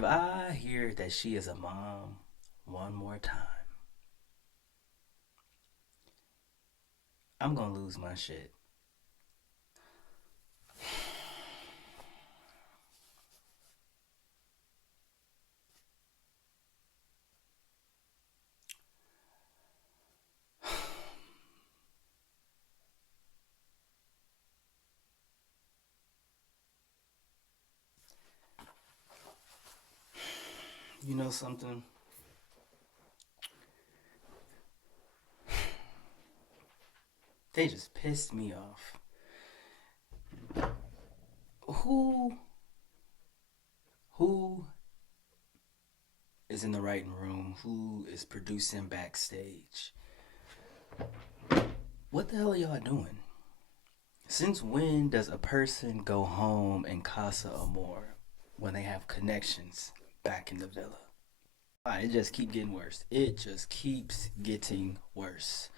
If I hear that she is a mom one more time, I'm gonna lose my shit. You know something? They just pissed me off. Who who is in the writing room? Who is producing backstage? What the hell are y'all doing? Since when does a person go home in Casa Amor when they have connections back in the villa? It just keeps getting worse. It just keeps getting worse.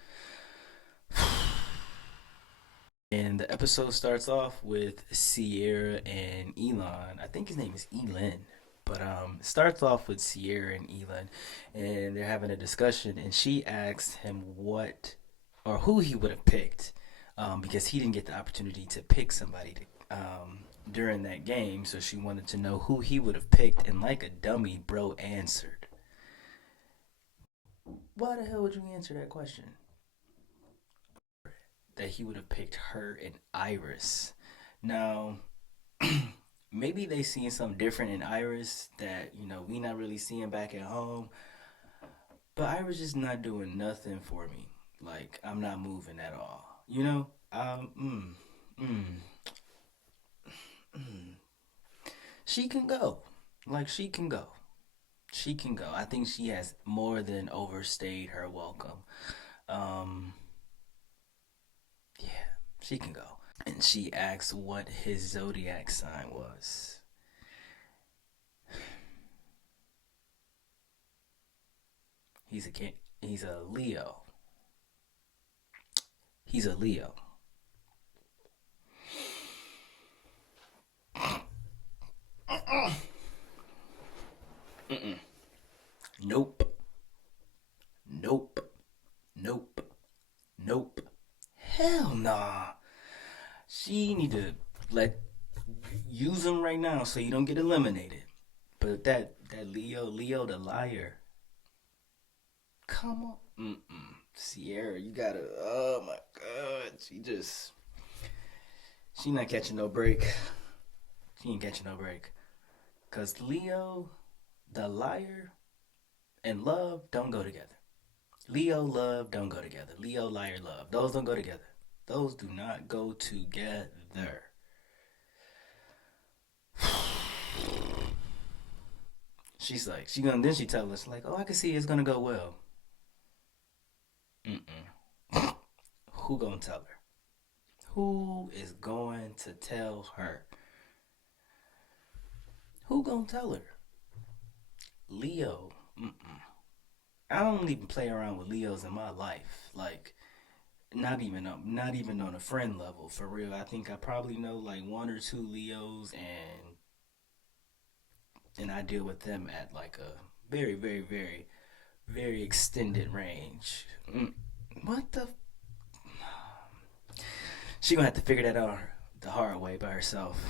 And the episode starts off with Sierra and Elon. I think his name is Elin. But it starts off with Sierra and Elon, and they're having a discussion, and she asks him what or who he would have picked, because he didn't get the opportunity to pick somebody during that game. So she wanted to know who he would have picked, and like a dummy, bro answered. Why the hell would you answer that question? That he would have picked her and Iris. Now, maybe they seeing something different in Iris that we not really seeing back at home. But Iris just not doing nothing for me. Like I'm not moving at all. Mm, mm. She can go. Like she can go. She can go. I think she has more than overstayed her welcome. Um, yeah, she can go. And she asked what his zodiac sign was. He's a he's a Leo. He's a Leo. Mm-mm. Nope. Nope. Nope. Nope. Hell nah. She need to let use him right now so you don't get eliminated. But that Leo the liar. Come on. Mm-mm. Sierra, you gotta. Oh my God. She not catching no break. She ain't catching no break. Cause Leo the liar and love don't go together. Leo love don't go together. Leo liar love. Those don't go together. Those do not go together. She's like, she gonna then she tell us like, oh, I can see it's gonna go well. Mm-mm. Who gonna tell her? Who is going to tell her? Who gonna tell her? Leo. Mm-mm. I don't even play around with Leos in my life. Like, not even on a friend level for real. I think I probably know like one or two Leos, and I deal with them at like a very very very very extended range. What the She gonna have to figure that out the hard way by herself.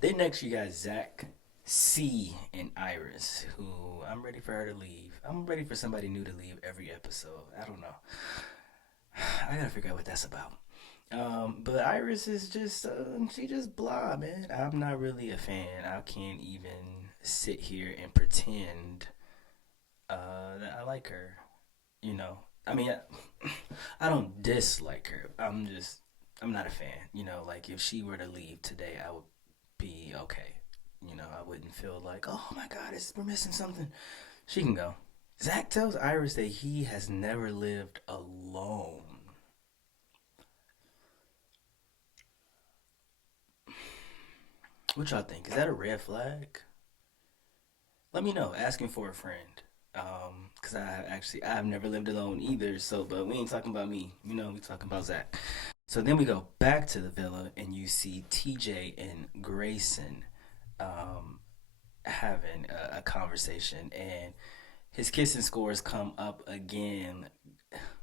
Then next you got Zach, C, and Iris, who I'm ready for her to leave. I'm ready for somebody new to leave every episode. I don't know. I gotta figure out what that's about. But Iris is just she just blah, man. I'm not really a fan. I can't even sit here and pretend that I like her. You know, I mean, I don't dislike her. I'm not a fan. Like if she were to leave today, I would be okay. I wouldn't feel like, oh my God, we're missing something. She can go. Zach tells Iris that he has never lived alone. What y'all think? Is that a red flag? Let me know. Asking for a friend. Cause I've never lived alone either. So, but we ain't talking about me. We talking about Zach. So then we go back to the villa, and you see TJ and Grayson having a conversation, and his kissing scores come up again.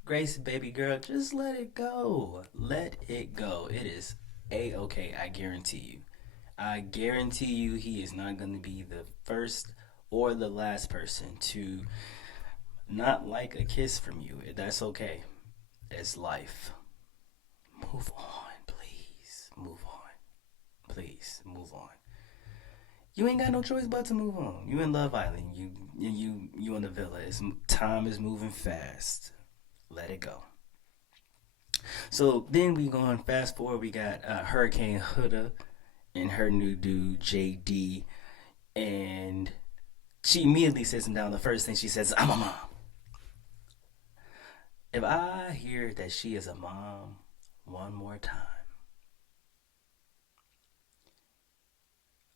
Grace, baby girl, just let it go. Let it go. It is a-okay. I guarantee you. I guarantee you he is not going to be the first or the last person to not like a kiss from you. That's okay. It's life. Move on, please. Move on. Please, move on. You ain't got no choice but to move on. You in Love Island. You in the villa. Time is moving fast. Let it go. So then we going fast forward. We got Hurricane Huda and her new dude JD, and she immediately sits him down. The first thing she says, "I'm a mom." If I hear that she is a mom one more time,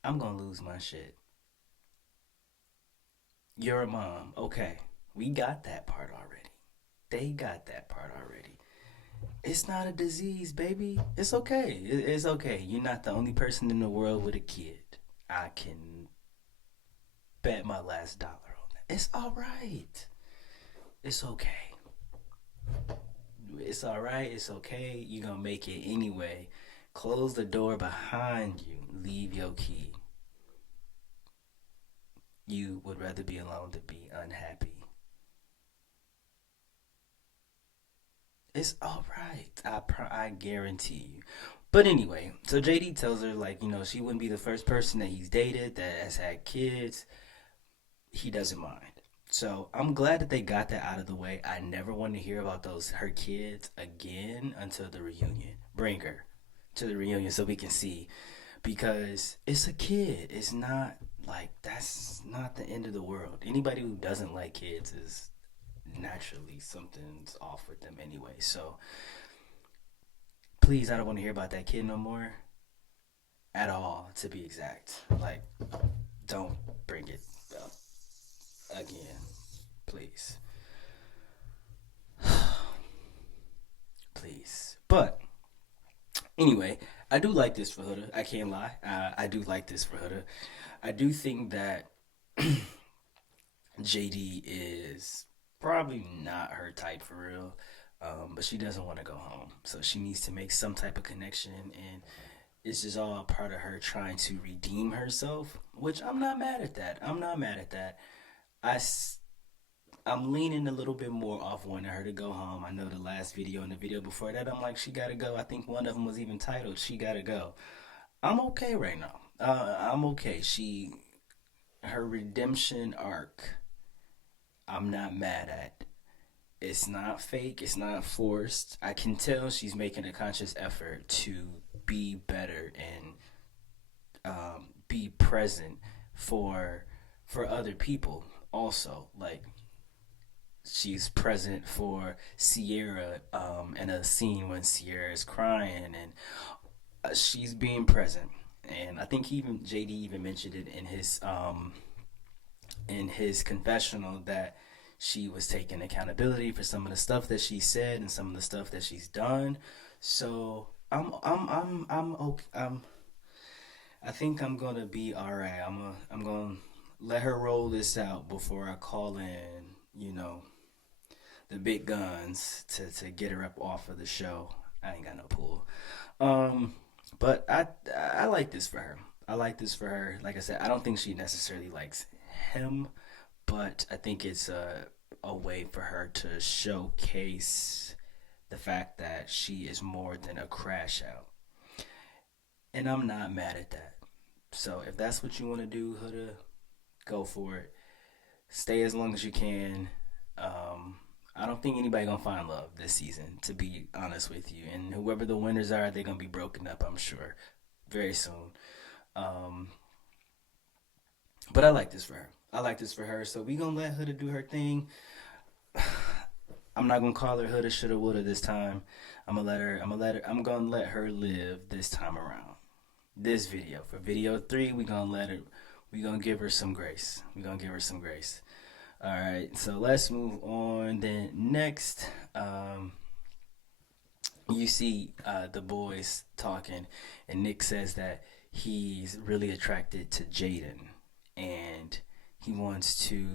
I'm gonna lose my shit. You're a mom, okay? We got that part already. They got that part already. It's not a disease, baby. It's okay. It's okay. You're not the only person in the world with a kid. I can bet my last dollar on that. It's all right. It's okay. It's all right. It's okay. You're going to make it anyway. Close the door behind you. Leave your key. You would rather be alone than be unhappy. It's all right. I guarantee you. But anyway, so JD tells her, like, she wouldn't be the first person that he's dated that has had kids. He doesn't mind. So I'm glad that they got that out of the way. I never want to hear about her kids again until the reunion. Bring her to the reunion so we can see, because it's a kid. It's not like, that's not the end of the world. Anybody who doesn't like kids is naturally something's off with them anyway. So please, I don't want to hear about that kid no more at all, to be exact. Like, don't bring it up again, please. Please. But anyway, I do like this for Huda. I can't lie. I do like this for Huda. I do think that JD is probably not her type for real. But she doesn't want to go home. So she needs to make some type of connection. And it's just all part of her trying to redeem herself, which I'm not mad at that. I'm not mad at that. I, I'm leaning a little bit more off wanting her to go home. I know the last video and the video before that, I'm like, she gotta go. I think one of them was even titled, "She Gotta Go." I'm okay right now. I'm okay. Her redemption arc, I'm not mad at. It's not fake. It's not forced. I can tell she's making a conscious effort to be better and be present for other people. Also, like, she's present for Sierra in a scene when Sierra is crying, and she's being present. And I think even JD even mentioned it in his confessional that she was taking accountability for some of the stuff that she said and some of the stuff that she's done. So I'm okay. I think I'm gonna be all right. I'm gonna let her roll this out before I call in, the big guns to get her up off of the show. I ain't got no pull. But I like this for her. I like this for her. Like I said, I don't think she necessarily likes him, but I think it's a way for her to showcase the fact that she is more than a crash out. And I'm not mad at that. So if that's what you want to do, Huda, go for it. Stay as long as you can. I don't think anybody gonna find love this season, to be honest with you. And whoever the winners are, they're gonna be broken up, I'm sure, very soon. Um, but I like this for her. I like this for her. So we gonna let Huda do her thing. I'm not gonna call her Huda, shoulda, woulda this time. I'm gonna let her. I'm gonna let her live this time around. This video, for video 3, we gonna let her. We gonna give her some grace. We gonna give her some grace. All right. So let's move on. Then next, you see the boys talking, and Nick says that he's really attracted to Jaden, He wants to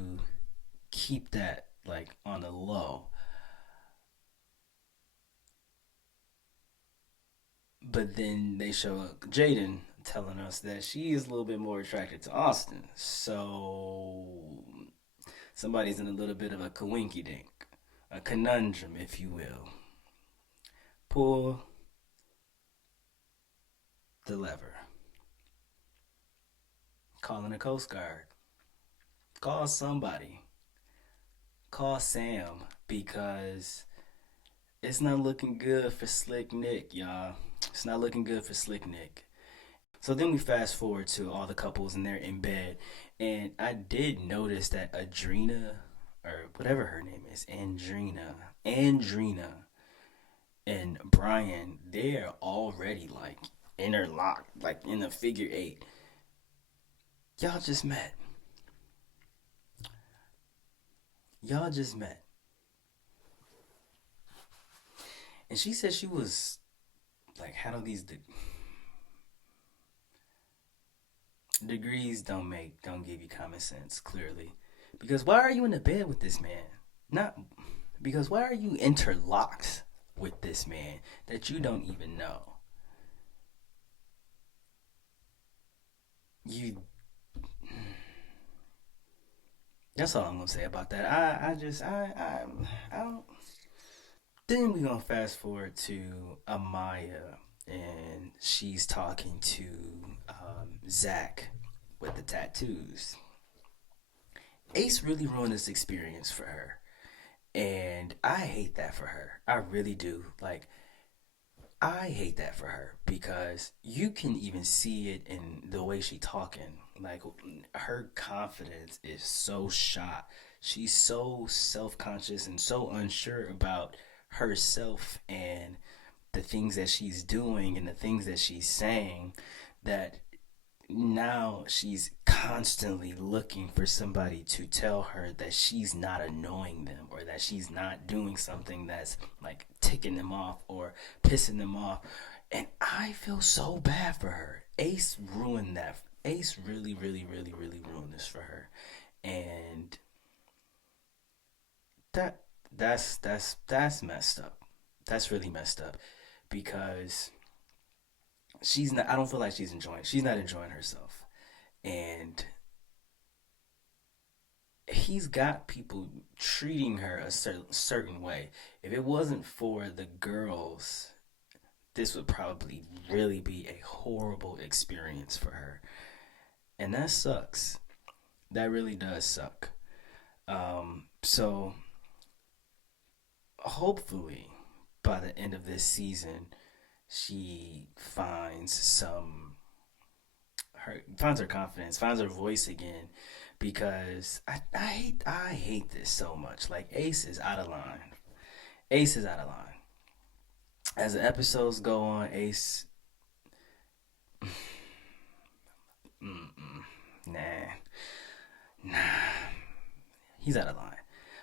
keep that like on the low. But then they show Jaden telling us that she is a little bit more attracted to Austin. So somebody's in a little bit of a coinky dink, a conundrum, if you will. Pull the lever. Calling the Coast Guard. Call somebody. Call Sam because it's not looking good for Slick Nick, y'all. It's not looking good for Slick Nick. So then we fast forward to all the couples and they're in bed. And I did notice that Adrena, or whatever her name is, Andrina, and Brian, they're already like interlocked, like in a figure eight. Y'all just met. Y'all just met. And she said she was like, how do these degrees don't give you common sense, clearly. Because why are you in the bed with this man? Not because why are you interlocked with this man that you don't even know? You That's all I'm gonna say about that. I don't. Then we gonna fast forward to Amaya, and she's talking to Zach with the tattoos. Ace really ruined this experience for her, and I hate that for her. I really do. Like, I hate that for her because you can even see it in the way she talking. Like, her confidence is so shot. She's so self-conscious and so unsure about herself and the things that she's doing and the things that she's saying that now she's constantly looking for somebody to tell her that she's not annoying them or that she's not doing something that's like ticking them off or pissing them off. And I feel so bad for her. Ace ruined that. Ace really, really, really, really ruined this for her. And that that's messed up. That's really messed up because she's not, I don't feel like she's not enjoying herself. And he's got people treating her a certain way. If it wasn't for the girls, this would probably really be a horrible experience for her. And that sucks. That really does suck. So hopefully by the end of this season, she finds her confidence, finds her voice again, because I hate this so much. Like, Ace is out of line. Ace is out of line. As the episodes go on, Ace, nah, he's out of line.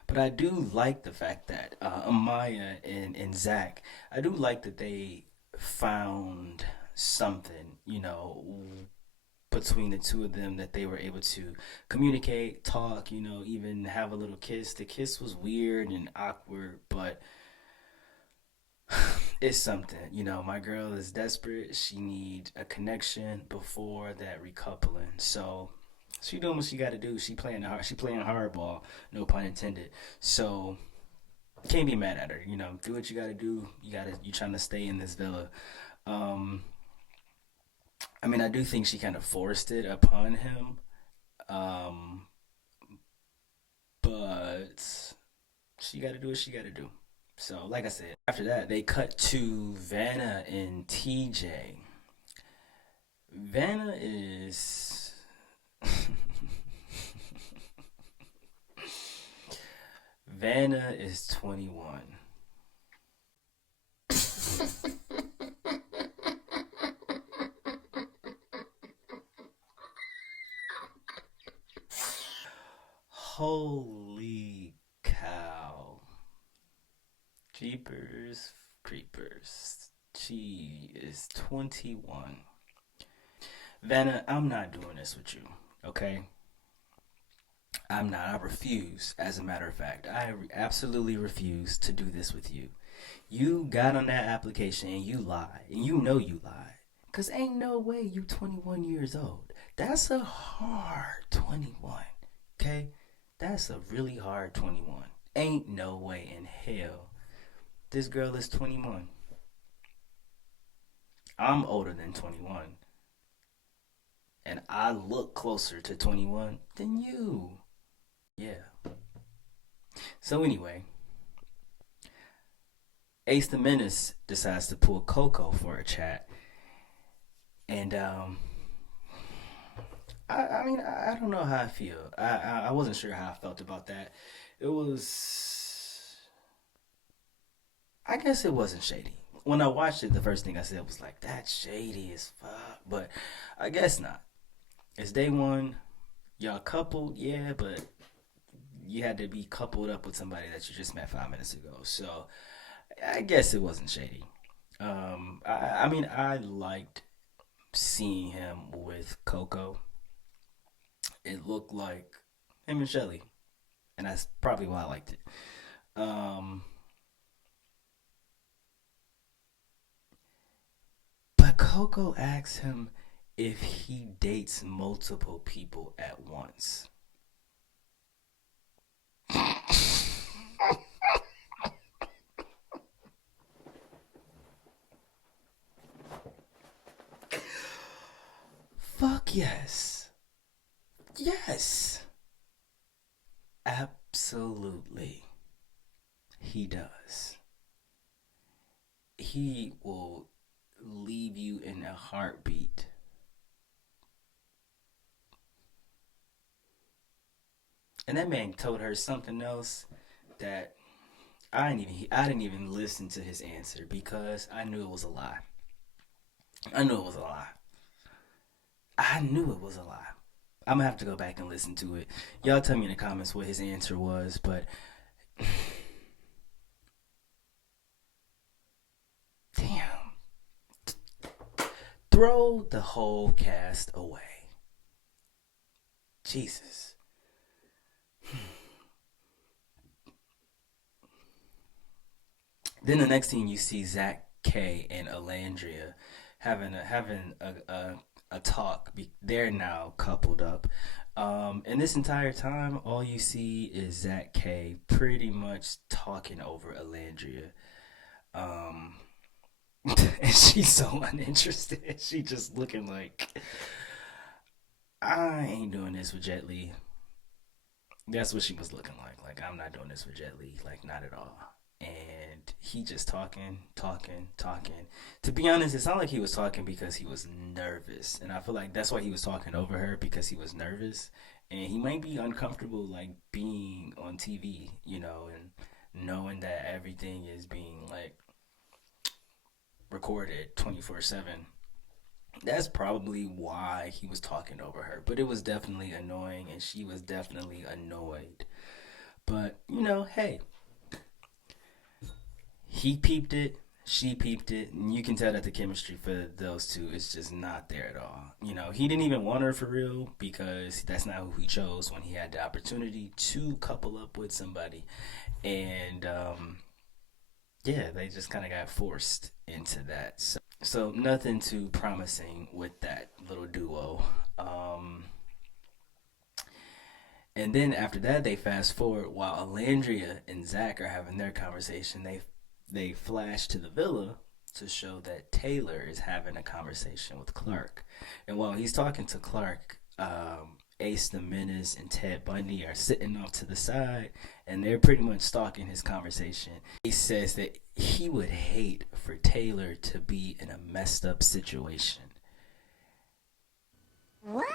But I do like the fact that Amaya and Zach, I do like that they found something, between the two of them, that they were able to communicate, talk, even have a little kiss. The kiss was weird and awkward, but it's something. My girl is desperate. She need a connection before that recoupling. So she doing what she got to do. She playing hardball, no pun intended. So can't be mad at her. Do what you got to do. You trying to stay in this villa. Um, I mean, I do think she kind of forced it upon him. Um, but she got to do what she got to do. So, like I said, after that, they cut to Vanna and TJ. Vanna is. Vanna is 21. Holy cow. Jeepers creepers. She is 21. Vanna, I'm not doing this with you, okay? I'm not. I refuse. As a matter of fact, absolutely refuse to do this with you. You got on that application and you lie, and you know you lied. Cause ain't no way you 21 years old. That's a hard 21. Okay, that's a really hard 21. Ain't no way in hell this girl is 21. I'm older than 21, and I look closer to 21 than you. Yeah. So anyway, Ace the Menace decides to pull Coco for a chat, and I mean, I don't know how I feel. I wasn't sure how I felt about that. It was, I guess it wasn't shady. When I watched it, the first thing I said was like, "That's shady as fuck," but I guess not. It's day one. Y'all coupled, yeah, but you had to be coupled up with somebody that you just met 5 minutes ago. So I guess it wasn't shady. I mean, I liked seeing him with Coco. It looked like him and Shelly, and that's probably why I liked it. Um, but Coco asks him if he dates multiple people at once. Fuck yes. Yes. Absolutely. He does. He will leave you in a heartbeat. And that man told her something else that I didn't even listen to his answer because I knew it was a lie. I knew it was a lie. I knew it was a lie. I'm gonna have to go back and listen to it. Y'all tell me in the comments what his answer was, but damn, throw the whole cast away. Jesus. Then the next thing you see Zach K and Alandria having a talk. They're now coupled up. And this entire time, all you see is Zach K pretty much talking over Alandria. Um, and she's so uninterested. She just looking like, I ain't doing this with Jet Li. That's what she was looking like. Like, I'm not doing this with Jet Li. Like, not at all. And he just talking, talking, talking. To be honest, it sounded like he was talking because he was nervous. And I feel like that's why he was talking over her because he was nervous. And he might be uncomfortable, like, being on TV, and knowing that everything is being, like, recorded 24/7. That's probably why he was talking over her. But it was definitely annoying, and she was definitely annoyed. But, hey, he peeped it, she peeped it, and you can tell that the chemistry for those two is just not there at all. He didn't even want her for real because that's not who he chose when he had the opportunity to couple up with somebody. And yeah, they just kind of got forced into that. So nothing too promising with that little duo. And then after that, they fast forward while Alandria and Zach are having their conversation. They flash to the villa to show that Taylor is having a conversation with Clark. And while he's talking to Clark, Ace the Menace and Ted Bundy are sitting off to the side and they're pretty much stalking his conversation. He says that he would hate for Taylor to be in a messed up situation. What?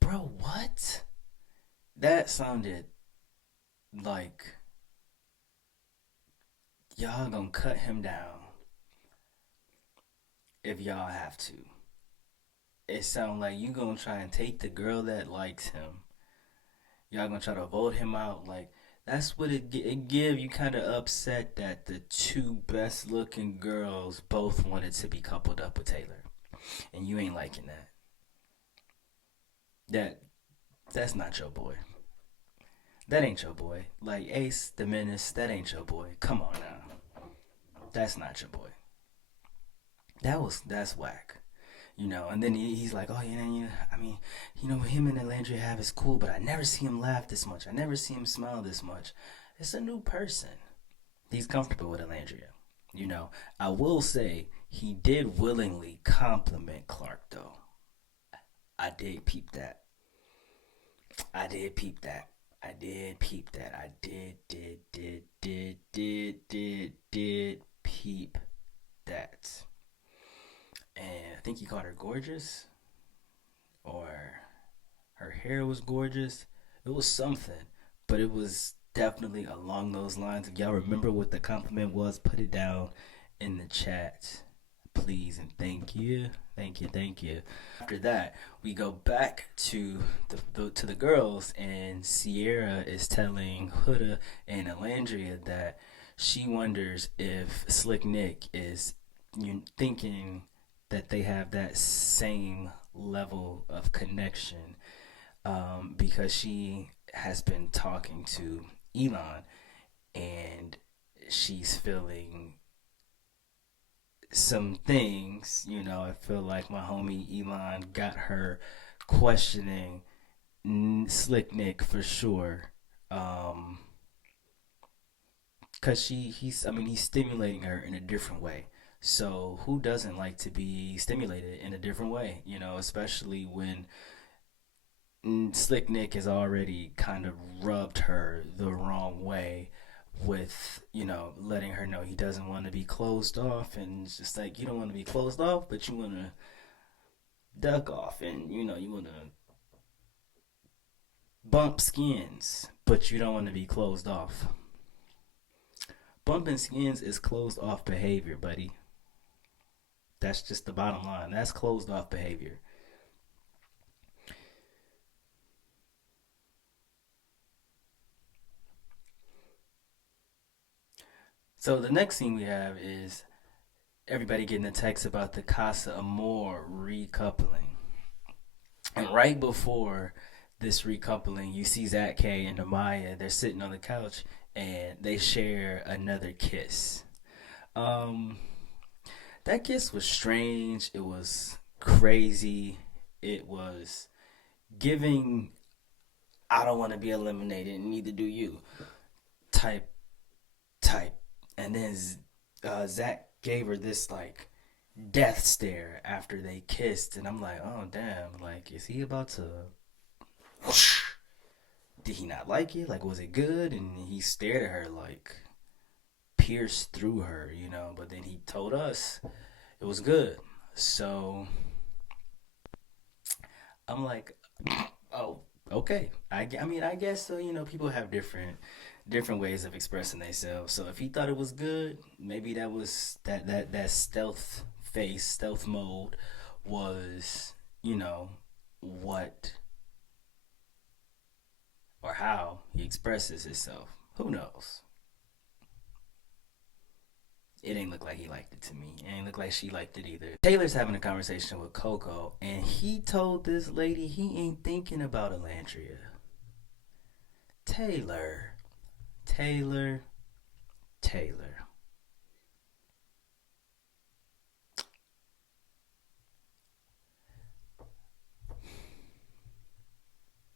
Bro, what? That sounded like y'all gonna cut him down if y'all have to. It sounds like you gonna try and take the girl that likes him. Y'all gonna try to vote him out. Like That's what it give you kind of upset that the two best looking girls both wanted to be coupled up with Taylor, and you ain't liking that. That that's not your boy. That ain't your boy. Like Ace the Menace, that ain't your boy. Come on now, that's not your boy. That's whack. And then he's like, oh yeah, I mean, what him and Landry have is cool, but I never see him laugh this much. I never see him smile this much. It's a new person. He's comfortable with Alandria. I will say he did willingly compliment Clark though. I did peep that. I did peep that. I did peep that. I did peep that. And I think he called her gorgeous, or her hair was gorgeous. It was something, but it was definitely along those lines. If y'all remember what the compliment was, put it down in the chat, please, and thank you, thank you, thank you. After that, we go back to the girls, and Sierra is telling Huda and Alandria that she wonders if Slick Nick is thinking that they have that same level of connection, because she has been talking to Elon, and she's feeling some things. I feel like my homie Elon got her questioning Slick Nick for sure. Cause he's stimulating her in a different way. So who doesn't like to be stimulated in a different way? Especially when Slick Nick has already kind of rubbed her the wrong way with, letting her know he doesn't want to be closed off, and it's just like, you don't want to be closed off, but you want to duck off, and you want to bump skins, but you don't want to be closed off. Bumping skins is closed off behavior, buddy. That's just the bottom line. That's closed off behavior. So the next thing we have is everybody getting a text about the Casa Amor recoupling. And right before this recoupling, you see Zach K and Amaya. They're sitting on the couch and they share another kiss. That kiss was strange. It was crazy. It was giving, I don't want to be eliminated, and neither do you, type. And then Zach gave her this like death stare after they kissed, and I'm like, oh damn, like, is he about to? Did he not like it? Like, was it good? And he stared at her like pierced through her, But then he told us it was good. So I'm like, oh, okay. I mean, I guess so. People have different ways of expressing themselves. So if he thought it was good, maybe that was that stealth mode was, what or how he expresses himself. Who knows? It ain't look like he liked it to me. It ain't look like she liked it either. Taylor's having a conversation with Coco, and he told this lady he ain't thinking about Alandria. Taylor.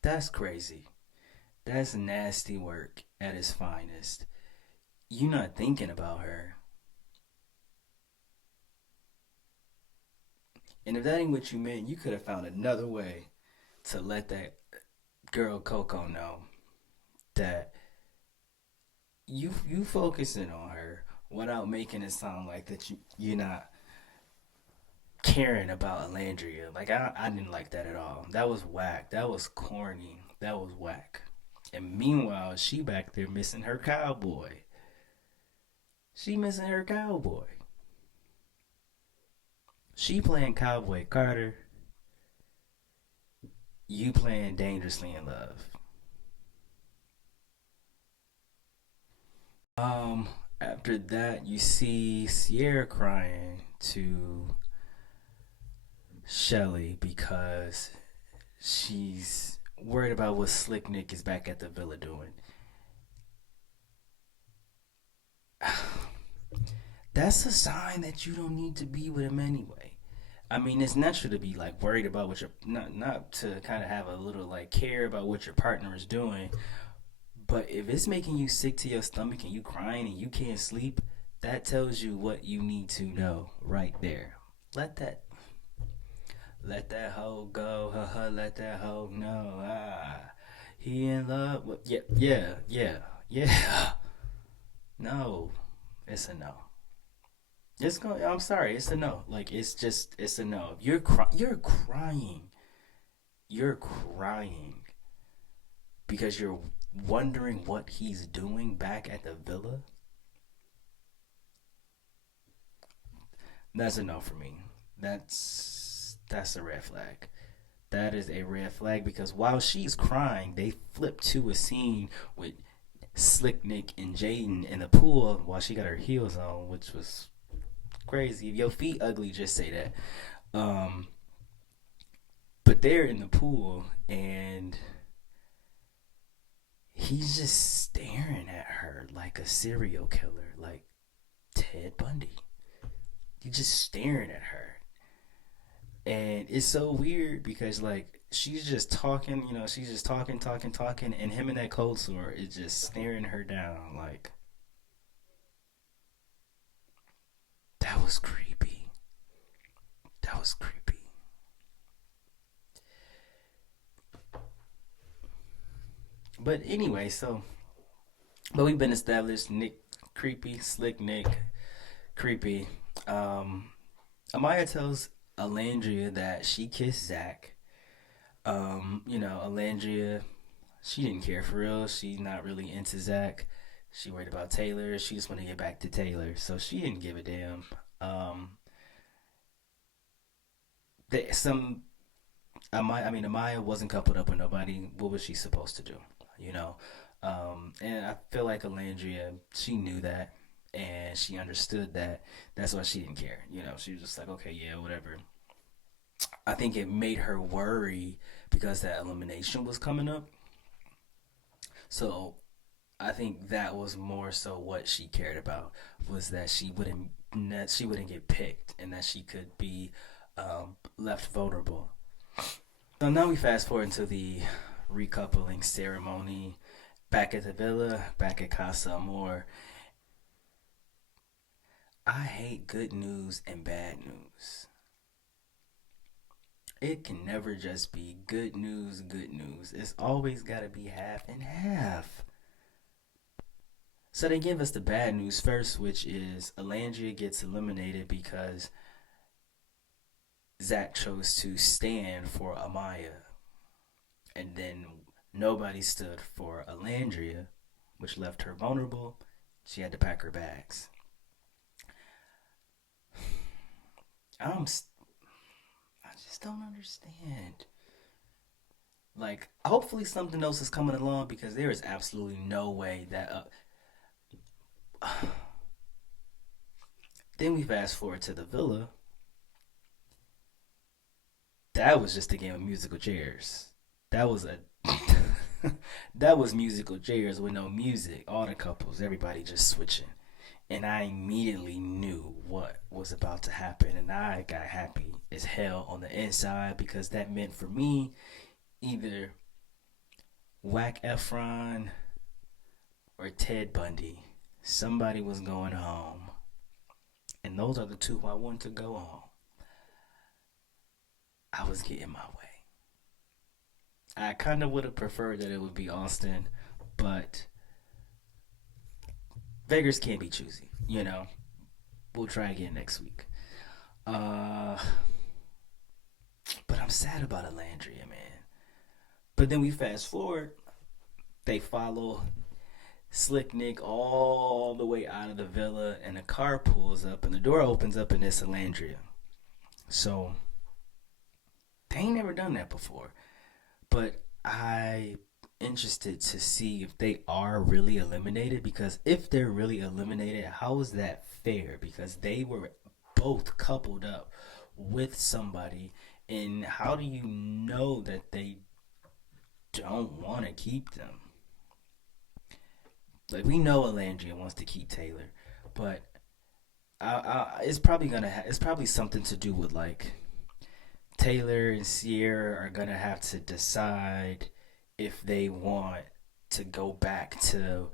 That's crazy. That's nasty work at its finest. You not thinking about her. And if that ain't what you meant, you could have found another way to let that girl Coco know that you focusing on her without making it sound like that you're not caring about Alandria. Like, I didn't like that at all. That was whack. That was corny. That was whack. And meanwhile, she back there missing her cowboy. She missing her cowboy. She playing Cowboy Carter. You playing Dangerously in Love. Um, After that, you see Sierra crying to Shelly because she's worried about what Slick Nick is back at the villa doing. That's a sign that you don't need to be with him anyway. I mean, it's natural to be like worried about what you're not to kind of have a little like care about what your partner is doing. But if it's making you sick to your stomach and you crying and you can't sleep, that tells you what you need to know right there. Let that let that hoe go, let that hoe know. He in love. Yeah, yeah, yeah, yeah. No, it's a no. It's going. I'm sorry, it's a no. Like it's a no. You're crying. You're crying because you're wondering what he's doing back at the villa. That's a no for me. That's a red flag. That is a red flag because while she's crying, they flip to a scene with Slick Nick and Jaden in the pool while she got her heels on, which was crazy. If your feet ugly, just say that. Um, but they're in the pool and he's just staring at her like a serial killer, like Ted Bundy. He's just staring at her. And it's so weird because like she's just talking, she's just talking, and him in that cold sore is just staring her down. Like that was creepy. That was creepy. But anyway, but we've been established. Nick creepy, Slick Nick creepy. Um, Amaya tells Alandria that she kissed Zach. Alandria, she didn't care for real. She's not really into Zach. She worried about Taylor. She just wanted to get back to Taylor, so she didn't give a damn. Some Amaya wasn't coupled up with nobody. What was she supposed to do? You know, and I feel like Alandria, she knew that and she understood that. That's why she didn't care. She was just like, okay, yeah, whatever. I think it made her worry because that elimination was coming up. So I think that was more so what she cared about was that she wouldn't get picked and that she could be left vulnerable. So now we fast forward into the recoupling ceremony back at the villa, back at Casa Amor. I hate good news and bad news. It can never just be good news, good news. It's always got to be half and half. So they give us the bad news first, which is Alandria gets eliminated because Zach chose to stand for Amaya. And then nobody stood for Alandria, which left her vulnerable. She had to pack her bags. I'm, I just don't understand. Like, hopefully something else is coming along because there is absolutely no way that. Then we fast forward to the villa. That was just a game of musical chairs. That was a that was musical chairs with no music. All the couples, everybody just switching. And I immediately knew what was about to happen. And I got happy as hell on the inside because that meant for me either Whack Efron or Ted Bundy. Somebody was going home. And those are the two who I wanted to go home. I was getting my way. I kind of would have preferred that it would be Austin, but beggars can't be choosy. We'll try again next week. Uh, but I'm sad about Alandria, man. But then we fast forward. They follow Slick Nick all the way out of the villa, and a car pulls up, and the door opens up, and it's Alandria. So they ain't never done that before. But I interested to see if they are really eliminated, because if they're really eliminated, how is that fair? Because they were both coupled up with somebody, and how do you know that they don't want to keep them? Like, we know Alandria wants to keep Taylor, but it's probably it's probably something to do with like Taylor and Sierra are gonna have to decide if they want to go back to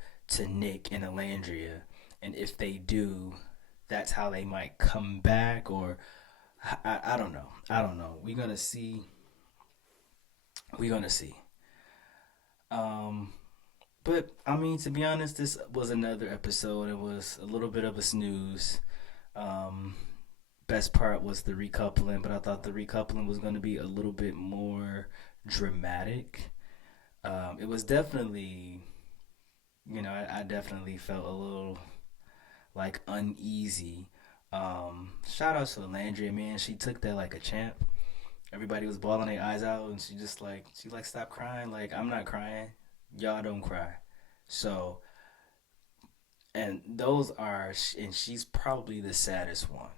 Nick and Alandria, and if they do, that's how they might come back. Or I don't know. I don't know. We're gonna see. We're gonna see. Um, but I mean, to be honest, this was another episode. It was a little bit of a snooze. Um, Best part was the recoupling, but I thought the recoupling was going to be a little bit more dramatic. It was definitely, I definitely felt a little like uneasy. Shout out to Landry, man. She took that like a champ. Everybody was bawling their eyes out, and she like stop crying. Like, I'm not crying. Y'all don't cry. So, and and she's probably the saddest one.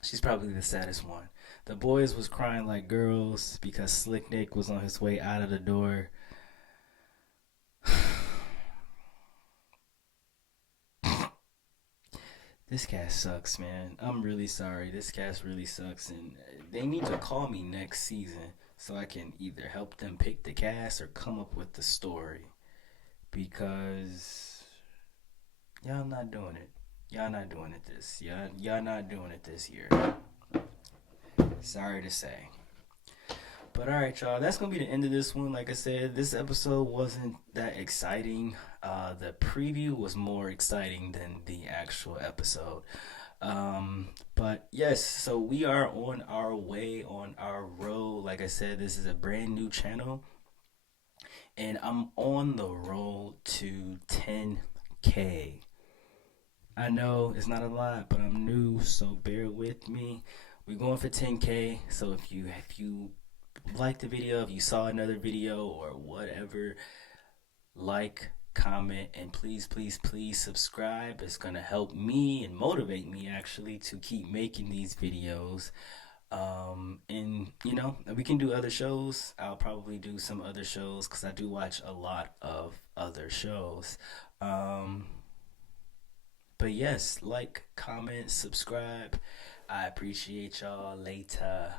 She's probably the saddest one. The boys was crying like girls because Slick Nick was on his way out of the door. This cast sucks, man. I'm really sorry. This cast really sucks, and they need to call me next season so I can either help them pick the cast or come up with the story, because y'all not doing it. Y'all not doing it this. Y'all not doing it this year. Sorry to say. But all right, y'all. That's gonna be the end of this one. Like I said, this episode wasn't that exciting. The preview was more exciting than the actual episode. But yes, so we are on our way, on our road. Like I said, this is a brand new channel, and I'm on the road to 10K. I know it's not a lot, but I'm new, so bear with me. We're going for 10K. So if you liked the video, if you saw another video or whatever, like, comment, and please subscribe. It's gonna help me and motivate me actually to keep making these videos. And we can do other shows. I'll probably do some other shows because I do watch a lot of other shows. Um, but yes, like, comment, subscribe. I appreciate y'all. Later.